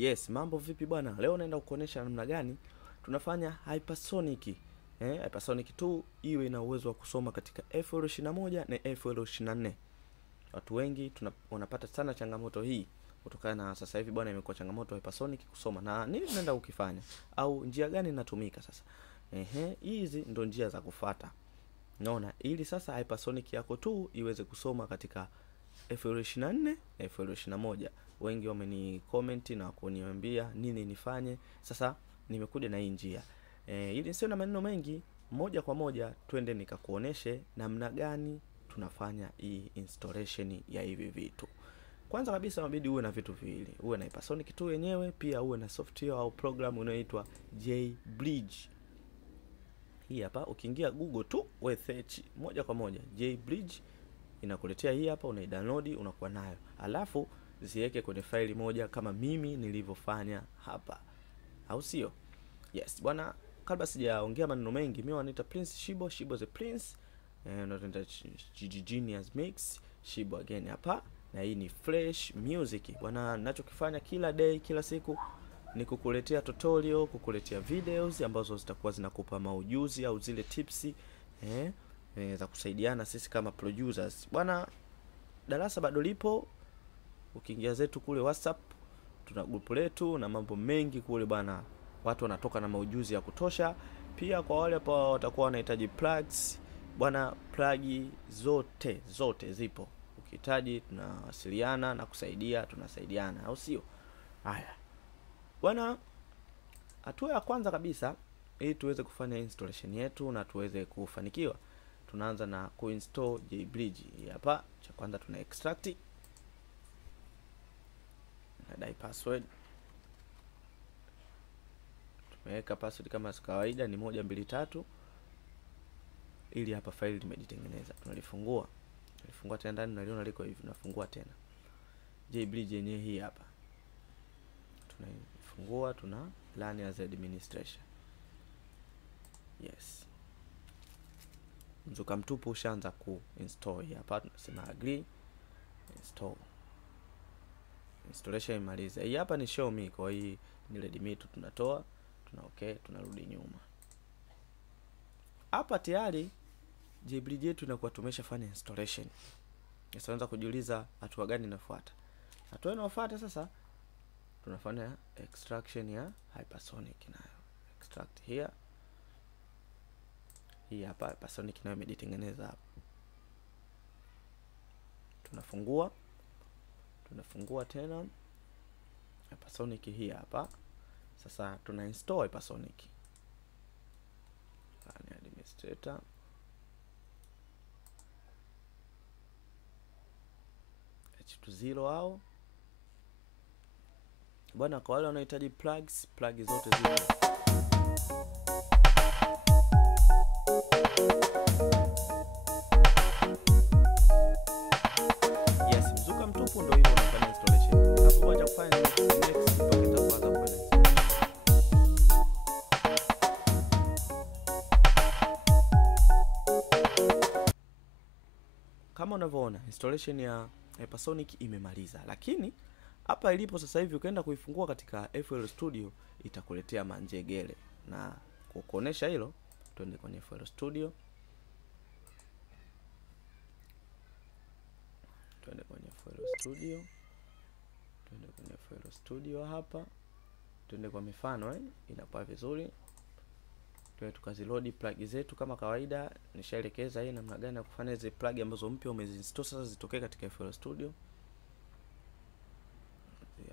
Yes, mambo vipi bwana? Leo naenda kukuonesha namna gani tunafanya hypersonic. Hypersonic 2 iwe ina uwezo wa kusoma katika FL21 na FL24. Watu wengi wanapata sana changamoto hii kutokana na sasa hivi bwana imekuwa changamoto hypersonic kusoma. Na nini naenda ukifanya? Au njia gani inatumika sasa? Hizi ndo njia za kufuata. Unaona, ili sasa hypersonic yako tu iweze kusoma katika FL24, FL21. Wengi wameni comment na kuniambia nini nifanye. Sasa nimekuja na hii njia. Ili sio na maneno mengi, moja kwa moja twende nikakuoneshe namna gani tunafanya hii installation ya hivi vitu. Kwanza kabisa inabidi uwe na vitu viwili. Uwe na Hypersonic tu yenyewe, pia uwe na software au program inayoitwa JBridge. Hii hapa ukiingia Google tu we search moja kwa moja JBridge inakuletea hii hapa, unaidownload unakuwa nayo. Alafu ziweke kwenye faili moja kama mimi nilivyofanya hapa. Au sio? Yes, bwana, kabla sijaongea maneno mengi, mimi wanaita Prince Shibo, Shibo the Prince. Unaenda Genius Mix, Shibo again hapa. Na hii ni fresh music. Bwana, ninachokifanya kila day, kila siku ni kukuletea tutorial, kukuletea videos ambazo zitakuwa zinakupa maujuzi au zile tips za kusaidiana sisi kama producers. Bwana, darasa bado lipo. Ukiingia zetu kule WhatsApp, tuna group letu na mambo mengi kule bwana. Watu wanatoka na maujuzi ya kutosha. Pia kwa wale hapa watakuwa wanahitaji plugs, bwana, plug zote zipo. Ukihitaji tunawasiliana na kusaidia, tunasaidiana, au sio? Haya. Bwana, hatua ya kwanza kabisa ili tuweze kufanya installation yetu na tuweze kufanikiwa, tunaanza na kuinstall JBridge. Hapa cha kwanza tuna extract na dai password. Tumeweka password kama kawaida ni 123. Ili hapa faili limejitengeneza. Tunalifungua tena ndani, unaliona liko hivi, tunafungua tena. JBridge yenyewe hii hapa. Tunafungua, tuna run as administration. Yes. Mzuka mtupu ushaanza kuinstall. Hapa tunasema agree, install. Installation imaliza. Hii hapa ni show me, kwa hii ni readme tu tunatoa, tuna okay, tunarudi nyuma. Hapa tayari JBridge yetu inakuwa tumeshafanya installation. Sasa unaweza kujiuliza hatua gani inafuata? Hatua inayofuata sasa tunafanya extraction ya Hypersonic nayo. Extract here. Hii hapa Hypersonic nayo imejitengeneza hapa. Tunafungua tena Hypersonic hii hapa. Sasa tuna install Hypersonic. Ni administrator. H20 au bwana, kwa wale wanaohitaji plugs, plug zote zipo. Yes, mzuka mtupu ndio hivyo unafanya installation. Hapo wacha kufanya next mpaka itaanza kufanya. Kama unavyoona installation ya Hypersonic imemaliza, lakini hapa ilipo sasa hivi ukaenda kuifungua katika FL Studio itakuletea manjegele. Na kukuonesha hilo, twende kwenye FL Studio. Twende kwenye FL Studio hapa. Twende kwa mifano inakuwa vizuri. Twende tukaziload plug zetu kama kawaida. Nishaelekeza hii namna gani ya kufanya hizo plug ambazo mpya umezinstall sasa zitokee katika FL Studio.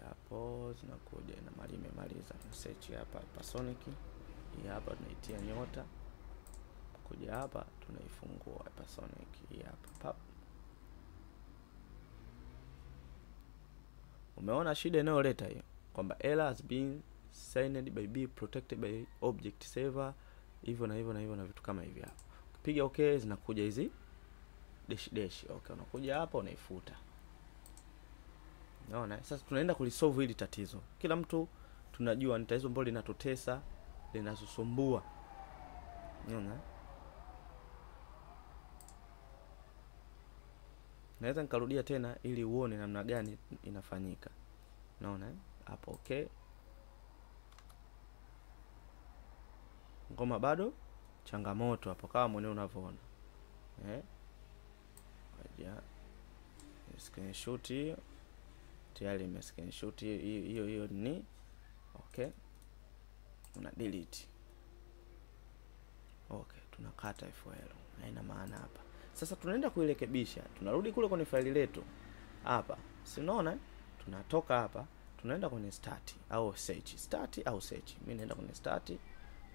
Hapo zinakuja na mali imemaliza. Search hapa Hypersonic. Hii hapa tunaitia nyota. Kuja hapa tunaifungua Hypersonic. Hii hapa pap. Umeona shida inayoleta hiyo kwamba error has been signed by be protected by object server, hivyo na vitu kama hivi hapa. Ukipiga okay zinakuja hizi dash. Okay, unakuja hapa unaifuta. Unaona? Sasa tunaenda kulisolve hili tatizo. Kila mtu tunajua ni tatizo ambalo linatutesa, linasusumbua. Unaona? Naweza nikarudia tena ili uone namna gani inafanyika. Unaona? hapo. Okay, ngoma bado changamoto hapo kama mwenyewe unavyoona. Ngoja screenshot hiyo, tayari ime screenshot hiyo ni okay, una delete. Okay, tunakata FOL, haina maana hapa. Sasa tunaenda kuirekebisha, tunarudi kule kwenye faili letu hapa, si unaona? Tunatoka hapa, tunaenda kwenye start au search. Mimi naenda kwenye start,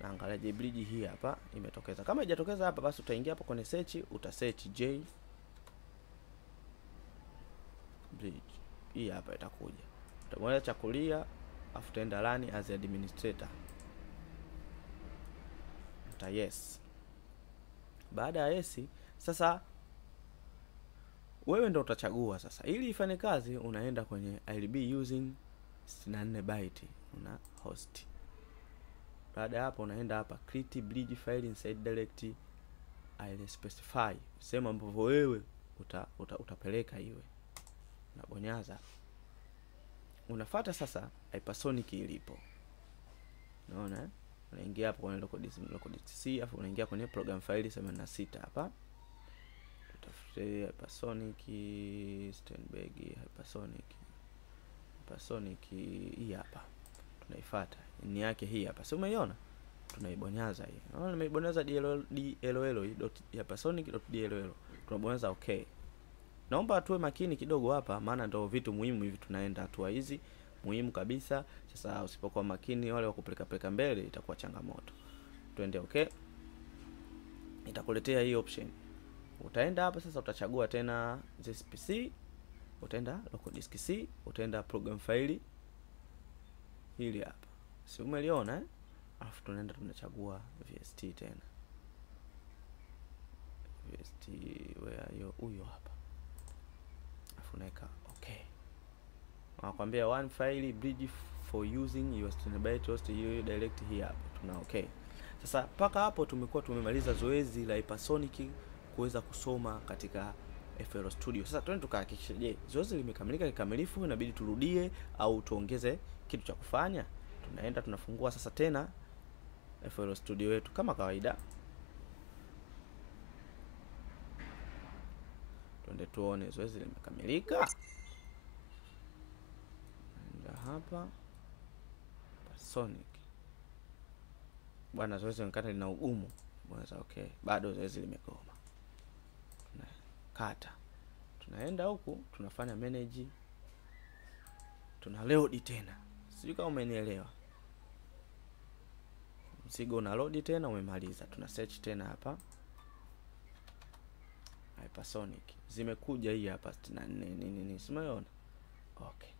naangalia je bridge hii hapa imetokeza. Kama haijatokeza hapa, basi utaingia hapa kwenye search, search J bridge. Hii hapa itakuja, utamwona cha kulia, afu utaenda run as administrator, yes. Baada ya yes, sasa wewe ndio utachagua sasa. Ili ifanye kazi, unaenda kwenye I'll be using 64 byte, una host. Baada ya hapo, unaenda hapa create bridge file inside direct I'll specify, sema ambapo wewe utapeleka iwe. Unabonyaza, unafuata sasa Hypersonic ilipo, unaona. Unaingia hapo kwenye localdisk C, afu unaingia kwenye program file 86 hapa. Tutafute Hypersonic Steinberg, Hypersonic hii hapa. Tunaifuata ni yake hii hapa. Si umeiona? Tunaibonyaza hii. Unaona nimeibonyaza Hypersonic.dll. Tunabonyaza okay. Naomba tuwe makini kidogo hapa, maana ndio vitu muhimu hivi tunaenda hatua hizi muhimu kabisa. Sasa usipokuwa makini, wale wa kupeleka mbele itakuwa changamoto. Twende okay. Itakuletea hii option. Utaenda hapa sasa, utachagua tena this PC, utaenda local disk C, utaenda program file hili hapa. Si umeliona Alafu tunaenda tunachagua VST tena. VST where huyo hapa. Alafu naweka okay. Wanakuambia one file bridge for using your Steinberg host hiyo direct hii hapa. Tuna okay. Sasa paka hapo tumekuwa tumemaliza zoezi la Hypersonic kuweza kusoma katika FL Studio. Sasa twende tukahakikisha je, zoezi limekamilika kikamilifu, inabidi turudie au tuongeze kitu cha kufanya. Tunaenda tunafungua sasa tena FL Studio yetu kama kawaida. Twende tuone zoezi limekamilika. Ndio hapa Hypersonic. Bwana, zoezi linaonekana lina ugumu. Bwana okay, bado zoezi limegoma. Tunakata. Tunaenda huku, tunafanya manage. Tuna load tena. Sijui kama umenielewa. Mzigo una load tena, umemaliza. Tuna search tena hapa. Hypersonic. Zimekuja hii hapa 64 nini. Simeona? Okay.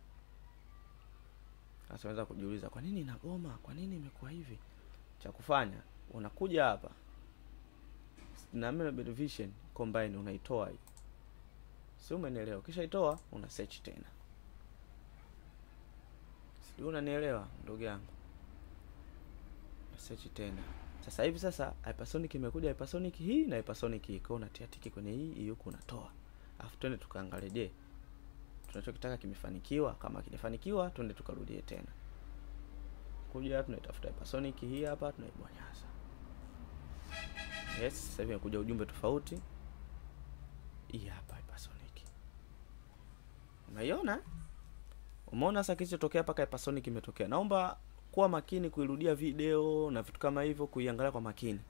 Sasa unaweza kujiuliza kwa nini inagoma? Kwa nini imekuwa hivi? Cha kufanya, unakuja hapa na Memory Vision combine, unaitoa hii. Sio, umenielewa? Kisha itoa, una search tena. Sio, unanielewa ndugu yangu? Search tena. Sasa hivi sasa Hypersonic imekuja, Hypersonic hii na Hypersonic hii. Kwa unatia tiki kwenye hii huko unatoa. Afu twende tukaangalie je, tunachokitaka kimefanikiwa. Kama kimefanikiwa, twende tukarudie tena. Kuja tunaitafuta Hypersonic hii hapa, tunaibonyaza. Yes, sasa hivi imekuja ujumbe tofauti. Hii hapa Hypersonic. Unaiona? Umeona sasa kilichotokea paka Hypersonic imetokea. Naomba kuwa makini kuirudia video na vitu kama hivyo, kuiangalia kwa makini.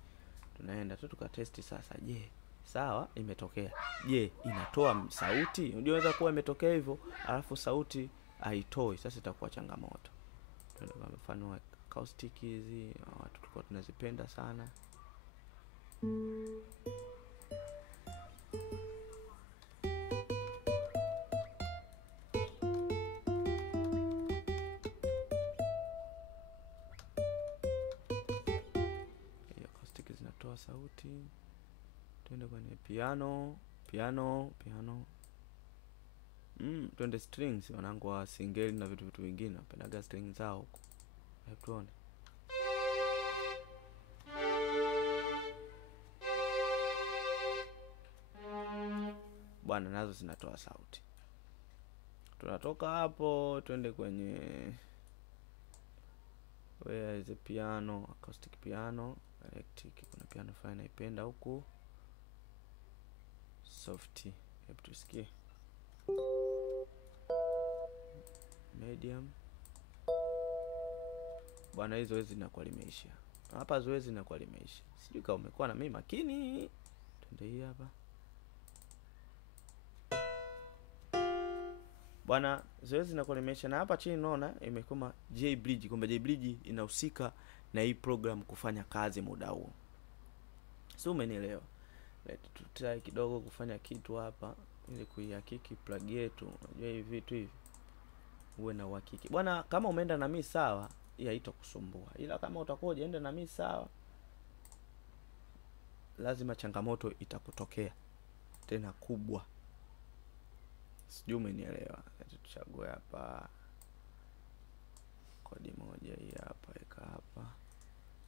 Tunaenda tu tukatesti sasa. Je, sawa imetokea. Je, inatoa sauti? Unaweza kuwa imetokea hivyo alafu sauti haitoi. Sasa itakuwa changamoto. Tunaenda kwa mfano wa acoustic hizi, watu tulikuwa tunazipenda sana. Acoustic zinatoa sauti. Twende kwenye piano. Twende strings, wanangu wa single na vitu vingine. Napendaga strings zao huko. Hebu tuone. Bwana, nazo zinatoa sauti. Tunatoka hapo twende kwenye Where is the piano? Acoustic piano, electric. Kuna piano fine naipenda huku. Soft. Hebu tusikie. Medium. Bwana hizo zoezi linakuwa limeisha. Hapa zoezi linakuwa limeisha. Sijui kama umekuwa na mimi makini. Twende hii hapa. Bwana zoezi linakuwa limeisha, na hapa chini unaona imekoma JBridge, kwamba JBridge inahusika na hii program kufanya kazi muda huo. Sio, umenielewa? Tutaki kidogo kufanya kitu hapa ili kuihakiki plug yetu. Unajua hivi vitu hivi uwe na uhakiki. Bwana kama umeenda na mimi sawa, hii haitakusumbua. Ila kama utakuwa hujaenda na mimi sawa, lazima changamoto itakutokea tena kubwa. Sijui umenielewa. Tuchague hapa kodi moja hii hapa, weka hapa.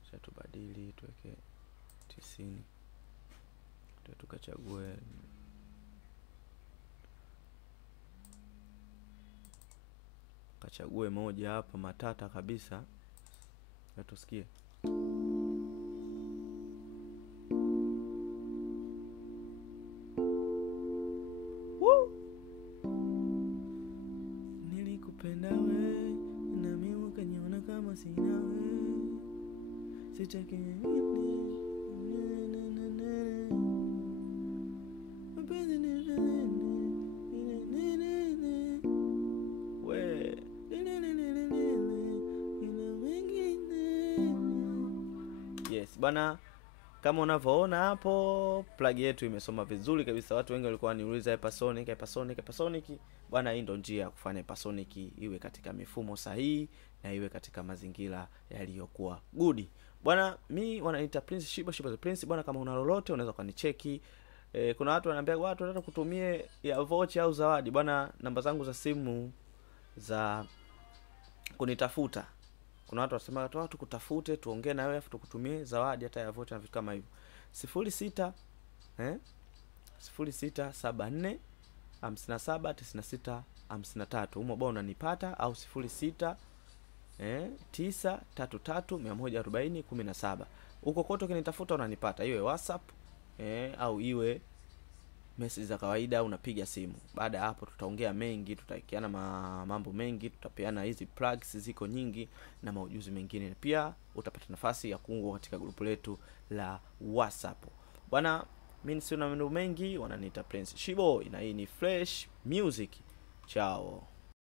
Sasa tubadili tuweke 90. Tukachague moja hapa matata kabisa. Na tusikie. Nilikupenda we na mimi ukaniona kama sina we. Sitaki bana. Kama unavyoona hapo plug yetu imesoma vizuri kabisa. Watu wengi walikuwa waniuliza Hypersonic. Bwana hii ndio njia ya kufanya Hypersonic iwe katika mifumo sahihi na iwe katika mazingira yaliyokuwa good. Bwana mimi wananiita Prince Shiba the Prince. Bwana kama una lolote unaweza kunicheki. Kuna watu wananiambia watu wanataka kutumie ya voucher au zawadi. Bwana namba zangu za simu za kunitafuta. Kuna watu wasema watu kutafute tuongee na wewe afu tukutumie zawadi hata ya voucher na vitu kama hivyo. 06 0674 57 96 53. Humo bwana unanipata, au 06 933 140 17. Huko kote ukinitafuta unanipata, iwe WhatsApp au iwe message za kawaida, unapiga simu. Baada ya hapo tutaongea mengi, tutaikiana mambo mengi, tutapeana hizi plugs ziko nyingi na maujuzi mengine. Pia utapata nafasi ya kuungwa katika grupu letu la WhatsApp. Bwana mimi sina mambo mengi, wananiita Prince Shibo na hii ni Fresh Music. Chao.